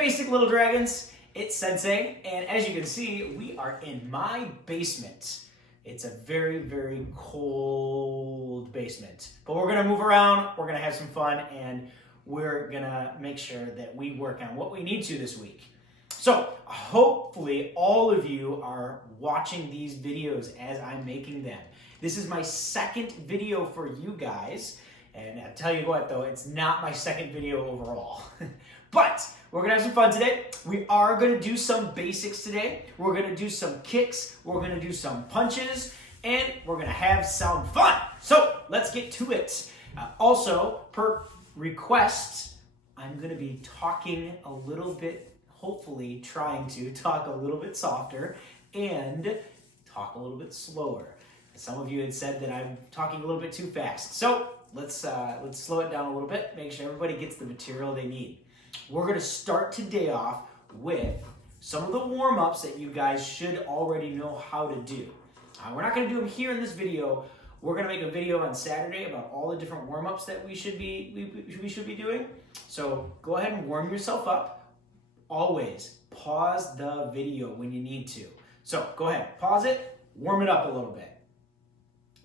basic little dragons. It's Sensei, and as you can see, we are in my basement. It's a very, very cold basement, but we're gonna move around, we're gonna have some fun, and we're gonna make sure that we work on what we need to this week. So hopefully all of you are watching these videos as I'm making them. This is my second video for you guys, and I'll tell you what though, it's not my second video overall. But we're gonna have some fun today. We are gonna do some basics today. We're gonna do some kicks, we're gonna do some punches, and we're gonna have some fun. So let's get to it. Also, per request, I'm gonna be talking a little bit, hopefully trying to talk a little bit softer and talk a little bit slower. Some of you had said that I'm talking a little bit too fast. So let's slow it down a little bit, make sure everybody gets the material they need. We're gonna start today off with some of the warm-ups that you guys should already know how to do. We're not gonna do them here in this video. We're gonna make a video on Saturday about all the different warm-ups that we should be doing. So go ahead and warm yourself up. Always pause the video when you need to. So go ahead, pause it, warm it up a little bit.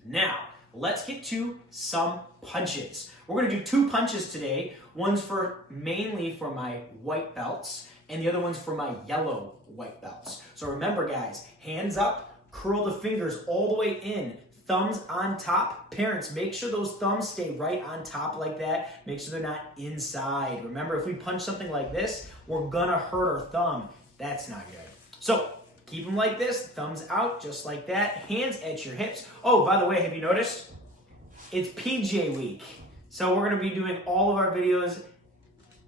Now, let's get to some punches. We're gonna do two punches today. One's mainly for my white belts, and the other one's for my yellow white belts. So remember guys, hands up, curl the fingers all the way in, thumbs on top. Parents, make sure those thumbs stay right on top like that. Make sure they're not inside. Remember, if we punch something like this, we're gonna hurt our thumb. That's not good. So keep them like this, thumbs out, just like that. Hands at your hips. Oh, by the way, have you noticed? It's PJ week. So we're gonna be doing all of our videos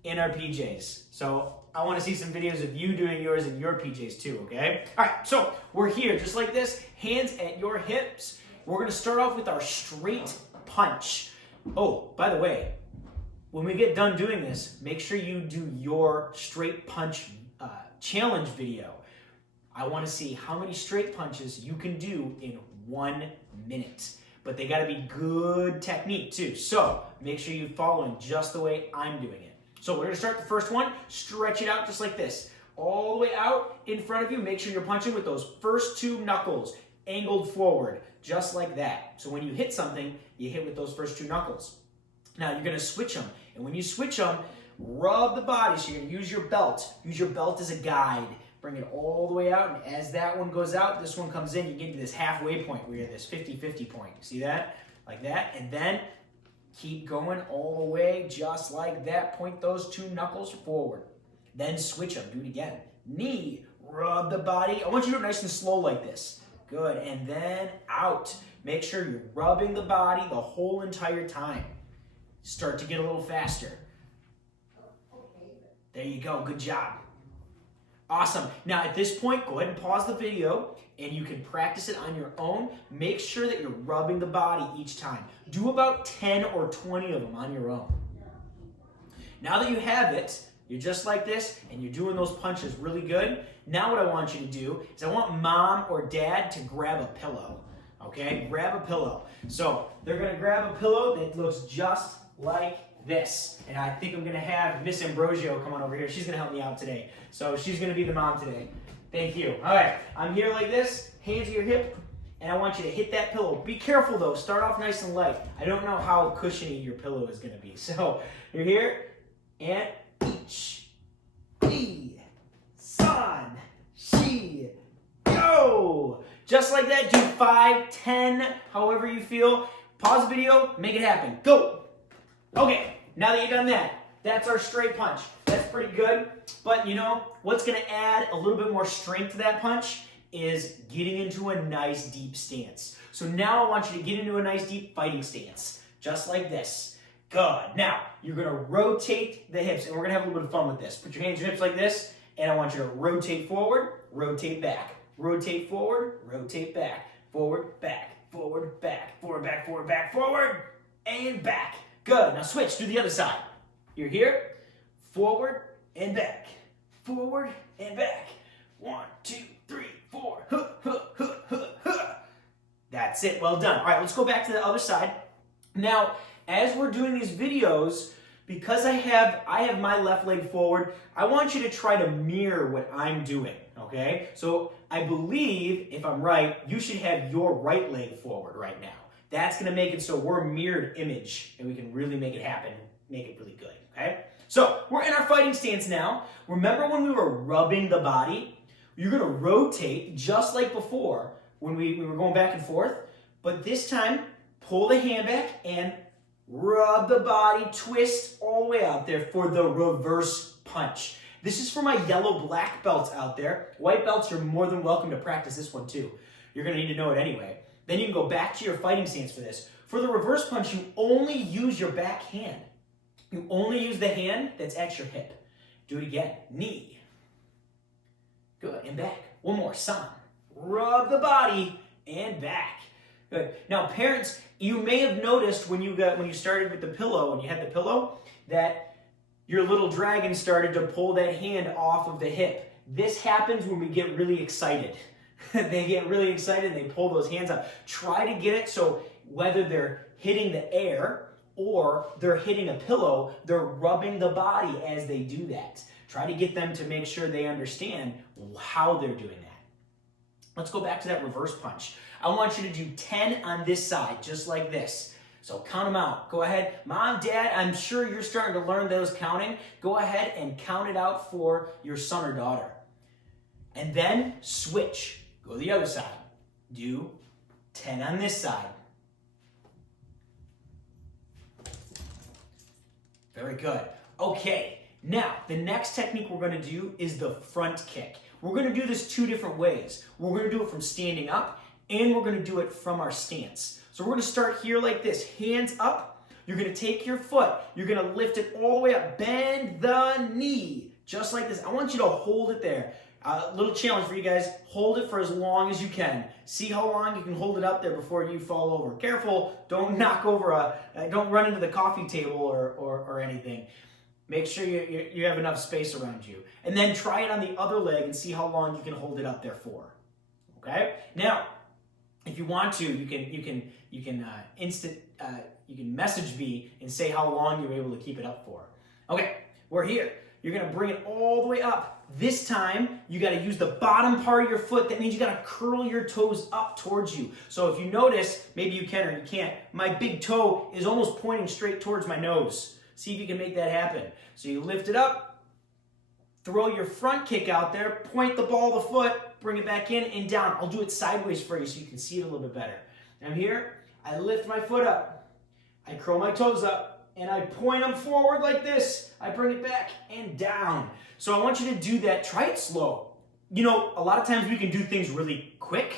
in our PJs. So I wanna see some videos of you doing yours in your PJs too, okay? All right, so we're here just like this, hands at your hips. We're gonna start off with our straight punch. Oh, by the way, when we get done doing this, make sure you do your straight punch challenge video. I wanna see how many straight punches you can do in 1 minute. But they gotta be good technique too. So make sure you're following just the way I'm doing it. So we're gonna start the first one, stretch it out just like this. All the way out in front of you, make sure you're punching with those first two knuckles angled forward, just like that. So when you hit something, you hit with those first two knuckles. Now you're gonna switch them. And when you switch them, rub the body. So you're gonna use your belt. Use your belt as a guide. Bring it all the way out, and as that one goes out, this one comes in, you get to this halfway point where you're this 50-50 point. See that? Like that, and then keep going all the way, just like that. Point those two knuckles forward. Then switch them, do it again. Knee, rub the body. I want you to do it nice and slow like this. Good, and then out. Make sure you're rubbing the body the whole entire time. Start to get a little faster. There you go, good job. Awesome. Now at this point, go ahead and pause the video and you can practice it on your own. Make sure that you're rubbing the body each time. Do about 10 or 20 of them on your own. Now that you have it, you're just like this and you're doing those punches really good. Now what I want you to do is I want mom or dad to grab a pillow. Okay, grab a pillow. So they're gonna grab a pillow that looks just like this. And I think I'm gonna have Miss Ambrosio come on over here. She's gonna help me out today. So she's gonna be the mom today. Thank you. All right, I'm here like this, hands at your hip, and I want you to hit that pillow. Be careful though, start off nice and light. I don't know how cushiony your pillow is gonna be. So you're here, and each, E, san, shi, go. Just like that, do 5, 10, however you feel. Pause the video, make it happen, go. Okay, now that you've done that, that's our straight punch. That's pretty good, but you know, what's gonna add a little bit more strength to that punch is getting into a nice deep stance. So now I want you to get into a nice deep fighting stance, just like this. Good. Now, you're gonna rotate the hips, and we're gonna have a little bit of fun with this. Put your hands on your hips like this, and I want you to rotate forward, rotate back, rotate forward, rotate back, forward, back, forward, back, forward, back, forward, back, forward, and back. Good. Now switch to the other side. You're here, forward and back, forward and back. 1, 2, 3, 4. Huh, huh, huh, huh, huh. That's it. Well done. All right, let's go back to the other side. Now, as we're doing these videos, because I have my left leg forward, I want you to try to mirror what I'm doing, okay? So I believe, if I'm right, you should have your right leg forward right now. That's gonna make it so we're a mirrored image and we can really make it happen, make it really good, okay? So we're in our fighting stance now. Remember when we were rubbing the body? You're gonna rotate just like before when we were going back and forth, but this time, pull the hand back and rub the body, twist all the way out there for the reverse punch. This is for my yellow black belts out there. White belts, you're more than welcome to practice this one too. You're gonna need to know it anyway. Then you can go back to your fighting stance for this. For the reverse punch, you only use your back hand. You only use the hand that's at your hip. Do it again. Knee. Good. And back. One more. San. Rub the body and back. Good. Now, parents, you may have noticed when you started with the pillow, when you had the pillow, that your little dragon started to pull that hand off of the hip. This happens when we get really excited. They get really excited and they pull those hands up. Try to get it so whether they're hitting the air or they're hitting a pillow, they're rubbing the body as they do that. Try to get them to make sure they understand how they're doing that. Let's go back to that reverse punch. I want you to do 10 on this side, just like this. So count them out. Go ahead. Mom, Dad, I'm sure you're starting to learn those counting. Go ahead and count it out for your son or daughter. And then switch. Go to the other side. Do 10 on this side. Very good. Okay, now the next technique we're going to do is the front kick. We're going to do this two different ways. We're going to do it from standing up, and we're going to do it from our stance. So we're going to start here like this, hands up. You're going to take your foot. You're going to lift it all the way up. Bend the knee, just like this. I want you to hold it there. A little challenge for you guys. Hold it for as long as you can. See how long you can hold it up there before you fall over. Careful, don't knock over don't run into the coffee table or anything. Make sure you have enough space around you. And then try it on the other leg and see how long you can hold it up there for. Okay? Now, if you want to, you can message me and say how long you're able to keep it up for. Okay, we're here. You're gonna bring it all the way up. This time, you gotta use the bottom part of your foot. That means you gotta curl your toes up towards you. So if you notice, maybe you can or you can't, my big toe is almost pointing straight towards my nose. See if you can make that happen. So you lift it up, throw your front kick out there, point the ball of the foot, bring it back in and down. I'll do it sideways for you so you can see it a little bit better. I'm here, I lift my foot up, I curl my toes up, and I point them forward like this. I bring it back and down. So I want you to do that. Try it slow. You know, a lot of times we can do things really quick,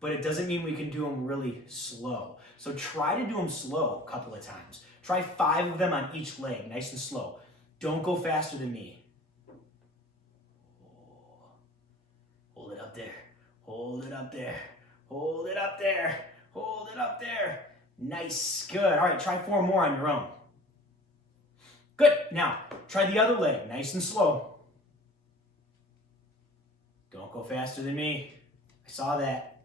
but it doesn't mean we can do them really slow. So try to do them slow a couple of times. Try 5 of them on each leg, nice and slow. Don't go faster than me. Hold it up there. Hold it up there. Hold it up there. Hold it up there. Nice, good. All right, try 4 more on your own. Good. Now, try the other leg, nice and slow. Don't go faster than me. I saw that.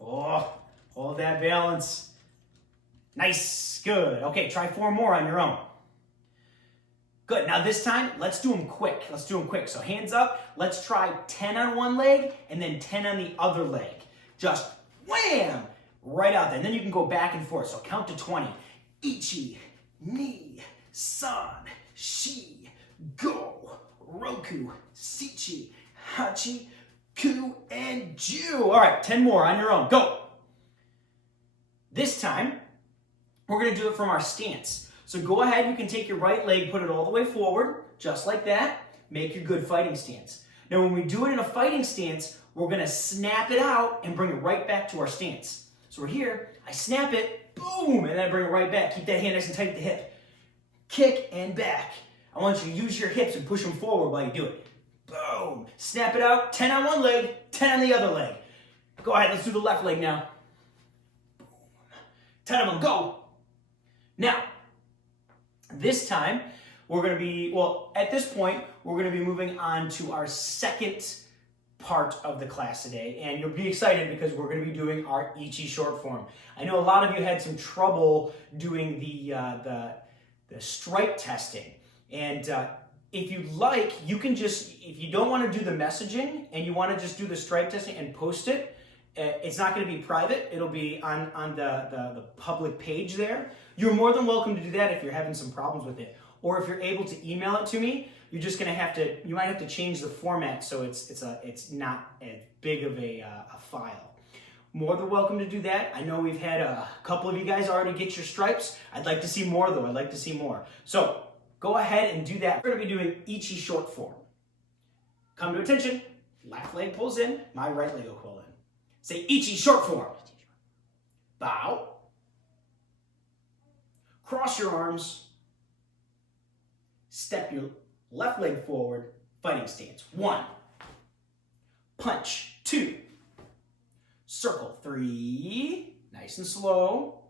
Oh, hold that balance. Nice, good. Okay, try 4 more on your own. Good. Now this time, let's do them quick. Let's do them quick. So hands up. Let's try 10 on one leg and then 10 on the other leg. Just wham! Right out there. And then you can go back and forth. So count to 20. Ichi, ni, san, shi, go, roku, sichi, hachi, ku, and ju. All right, 10 more on your own. Go. This time, we're going to do it from our stance. So go ahead, you can take your right leg, put it all the way forward, just like that. Make your good fighting stance. Now, when we do it in a fighting stance, we're going to snap it out and bring it right back to our stance. So we're here, I snap it, boom, and then I bring it right back. Keep that hand nice and tight at the hip. Kick and back. I want you to use your hips and push them forward while you do it. Boom. Snap it out. 10 on one leg, 10 on the other leg. Go ahead, let's do the left leg now. Boom. 10 of them, go. Now, this time, we're going to be, well, at this point, we're going to be moving on to our second part of the class today, and you'll be excited because we're going to be doing our Ichi short form. I know a lot of you had some trouble doing the stripe testing. And if you like, you can just, if you don't want to do the messaging and you want to just do the stripe testing and post it, it's not going to be private. It'll be on the public page there. You're more than welcome to do that if you're having some problems with it. Or if you're able to email it to me, you're just going to have to, you might have to change the format so it's not as big of a file. More than welcome to do that. I know we've had a couple of you guys already get your stripes. I'd like to see more though. I'd like to see more. So go ahead and do that. We're going to be doing Ichi short form. Come to attention. Left leg pulls in. My right leg will pull in. Say Ichi short form. Bow. Cross your arms. Step your left leg forward. Fighting stance. 1. Punch. 2. Circle. 3. Nice and slow.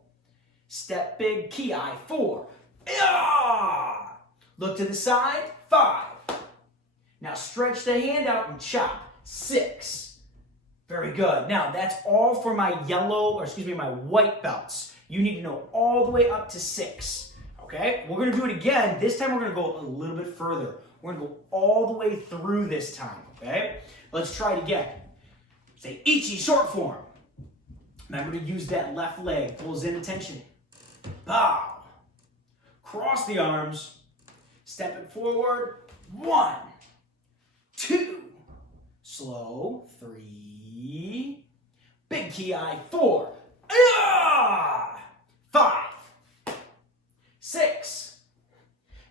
Step big. Ki. 4. Look to the side. 5. Now stretch the hand out and chop. 6. Very good. Now that's all for my my white belts. You need to know all the way up to 6. Okay? We're going to do it again. This time we're going to go a little bit further. We're going to go all the way through this time. Okay? Let's try it again. Say Ichi short form. Remember to use that left leg. Pulls in attention. Bow. Cross the arms. Step it forward. 1. 2. Slow. 3. Big ki. 4. 5. 6.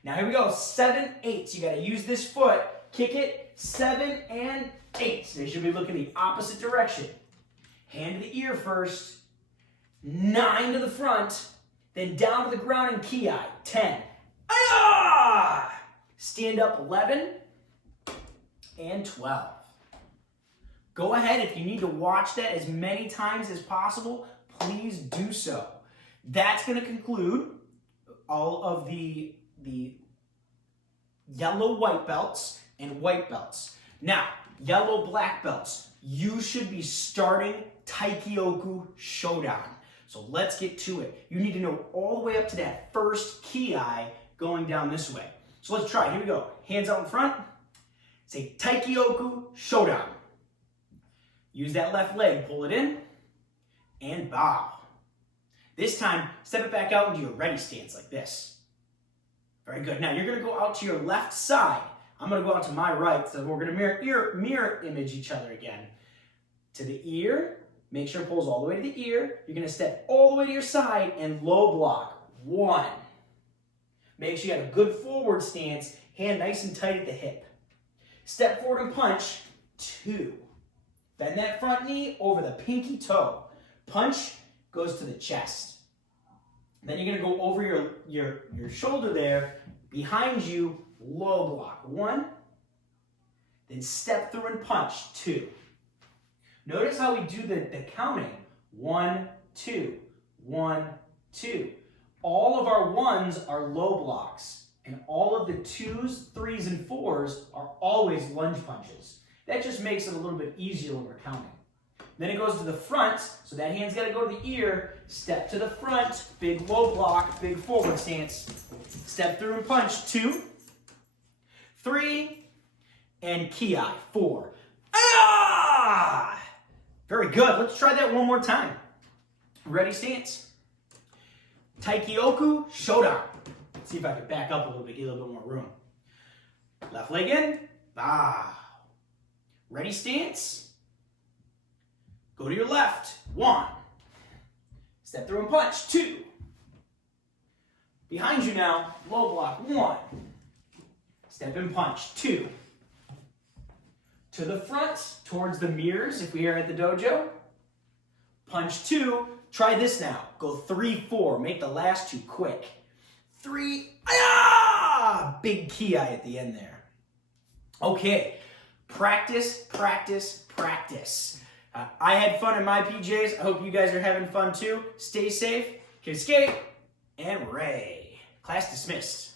Now here we go. 7, 8. You got to use this foot. Kick it. 7 and 8. They should be looking the opposite direction. Hand to the ear first. 9 to the front. Then down to the ground and ki. 10. Stand up. 11 and 12. Go ahead, if you need to watch that as many times as possible, please do so. That's going to conclude all of the yellow white belts and white belts. Now, yellow black belts, you should be starting Taikyoku Shodan. So let's get to it. You need to know all the way up to that first ki going down this way. So let's try it. Here we go. Hands out in front. Say Taikyoku Shodan. Use that left leg, pull it in, and bow. This time, step it back out into your ready stance like this. Very good. Now, you're going to go out to your left side. I'm going to go out to my right, so we're going to mirror image each other again. To the ear, make sure it pulls all the way to the ear. You're going to step all the way to your side and low block. 1. Make sure you got a good forward stance, hand nice and tight at the hip. Step forward and punch. 2. Bend that front knee over the pinky toe. Punch goes to the chest. Then you're going to go over your shoulder there. Behind you, low block. 1. Then step through and punch. 2. Notice how we do the counting. 1, 2, 1, 2. All of our 1s are low blocks. And all of the 2s, 3s, and 4s are always lunge punches. That just makes it a little bit easier when we're counting. Then it goes to the front, so that hand's got to go to the ear. Step to the front, big low block, big forward stance. Step through and punch. 2, 3, and ki. 4. Very good. Let's try that one more time. Ready stance. Taikyoku Shodan. Let's see if I can back up a little bit, get a little bit more room. Left leg in. Bow. Ready stance. Go to your left. 1. Step through and punch. 2. Behind you now. Low block. 1. Step and punch. 2. To the front, towards the mirrors if we are at the dojo. Punch. 2. Try this now. Go 3, 4. Make the last 2 quick. 3. Big ki at the end there. Okay. Practice, practice, practice. I had fun in my PJs. I hope you guys are having fun too. Stay safe, Kisuke, and Ray. Class dismissed.